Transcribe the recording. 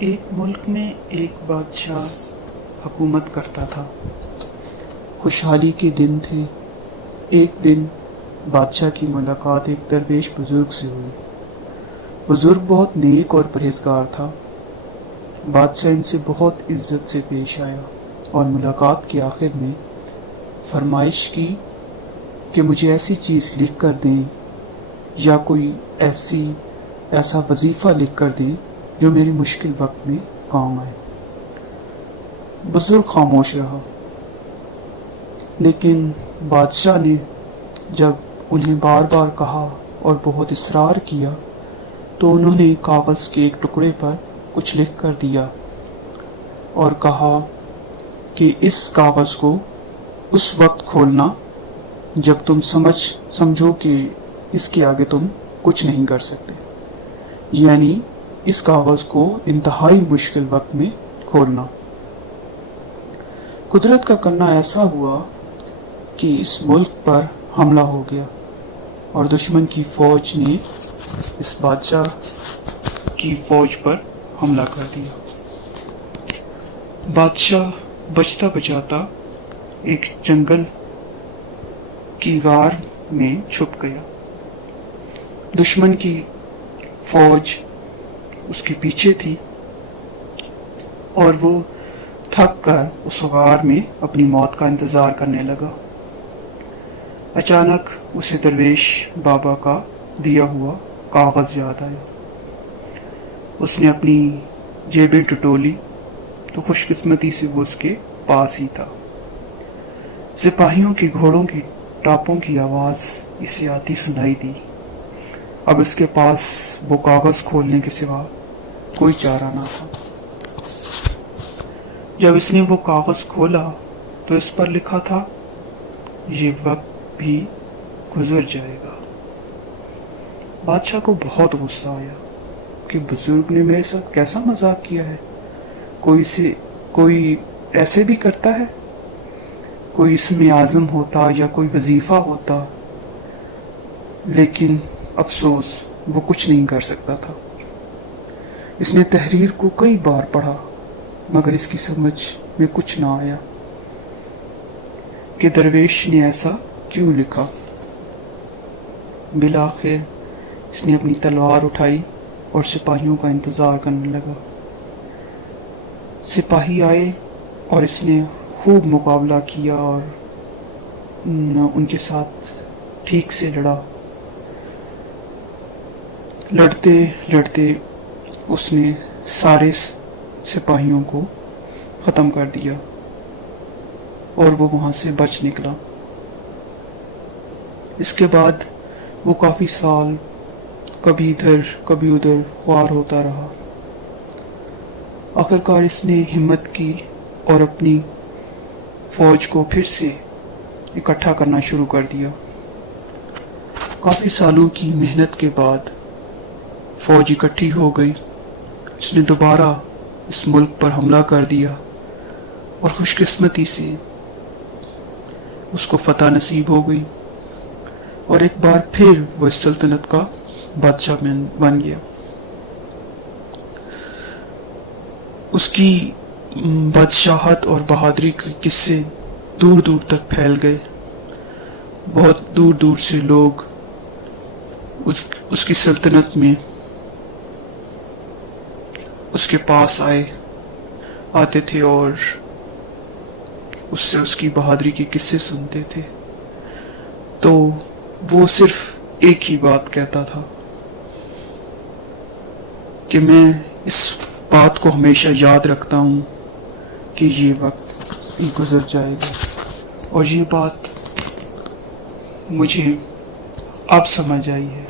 ایک ملک میں ایک بادشاہ حکومت کرتا تھا۔ خوشحالی کے دن تھے۔ ایک دن بادشاہ کی ملاقات ایک درویش بزرگ سے ہوئی۔ بزرگ بہت نیک اور پرہیزگار تھا۔ بادشاہ ان سے بہت عزت سے پیش آیا اور ملاقات کے آخر میں فرمائش کی کہ مجھے ایسی چیز لکھ کر دیں یا کوئی ایسا وظیفہ لکھ کر دیں جو میری مشکل وقت میں کام آئے۔ بزرگ خاموش رہا، لیکن بادشاہ نے جب انہیں بار بار کہا اور بہت اصرار کیا تو انہوں نے کاغذ کے ایک ٹکڑے پر کچھ لکھ کر دیا اور کہا کہ اس کاغذ کو اس وقت کھولنا جب تم سمجھو کہ اس کے آگے تم کچھ نہیں کر سکتے، یعنی اس کاغذ کو انتہائی مشکل وقت میں کھولنا۔ قدرت کا کرنا ایسا ہوا کہ اس ملک پر حملہ ہو گیا اور دشمن کی فوج نے اس بادشاہ کی فوج پر حملہ کر دیا۔ بادشاہ بچتا بچاتا ایک جنگل کی غار میں چھپ گیا۔ دشمن کی فوج اس کے پیچھے تھی اور وہ تھک کر اس غار میں اپنی موت کا انتظار کرنے لگا۔ اچانک اسے درویش بابا کا دیا ہوا کاغذ یاد آیا۔ اس نے اپنی جیبیں ٹٹولی تو خوش قسمتی سے وہ اس کے پاس ہی تھا۔ سپاہیوں کی گھوڑوں کی ٹاپوں کی آواز اسے آتی سنائی دی۔ اب اس کے پاس وہ کاغذ کھولنے کے سوا کوئی چارہ نہ تھا۔ جب اس نے وہ کاغذ کھولا تو اس پر لکھا تھا، یہ وقت بھی گزر جائے گا۔ بادشاہ کو بہت غصہ آیا کہ بزرگ نے میرے ساتھ کیسا مذاق کیا ہے۔ کوئی ایسے بھی کرتا ہے؟ کوئی اسم اعظم ہوتا یا کوئی وظیفہ ہوتا، لیکن افسوس وہ کچھ نہیں کر سکتا تھا۔ اس نے تحریر کو کئی بار پڑھا مگر اس کی سمجھ میں کچھ نہ آیا کہ درویش نے ایسا کیوں لکھا۔ بالآخر اس نے اپنی تلوار اٹھائی اور سپاہیوں کا انتظار کرنے لگا۔ سپاہی آئے اور اس نے خوب مقابلہ کیا اور ان کے ساتھ ٹھیک سے لڑا۔ لڑتے لڑتے اس نے سارے سپاہیوں کو ختم کر دیا اور وہ وہاں سے بچ نکلا۔ اس کے بعد وہ کافی سال کبھی ادھر کبھی ادھر خوار ہوتا رہا۔ آخرکار اس نے ہمت کی اور اپنی فوج کو پھر سے اکٹھا کرنا شروع کر دیا۔ کافی سالوں کی محنت کے بعد فوج اکٹھی ہو گئی۔ اس نے دوبارہ اس ملک پر حملہ کر دیا اور خوش قسمتی سے اس کو فتح نصیب ہو گئی اور ایک بار پھر وہ اس سلطنت کا بادشاہ بن گیا۔ اس کی بادشاہت اور بہادری کے قصے دور دور تک پھیل گئے۔ بہت دور دور سے لوگ اس کی سلطنت میں اس کے پاس آتے تھے اور اس سے اس کی بہادری کے قصے سنتے تھے۔ تو وہ صرف ایک ہی بات کہتا تھا کہ میں اس بات کو ہمیشہ یاد رکھتا ہوں کہ یہ وقت گزر جائے گا، اور یہ بات مجھے اب سمجھ آئی ہے۔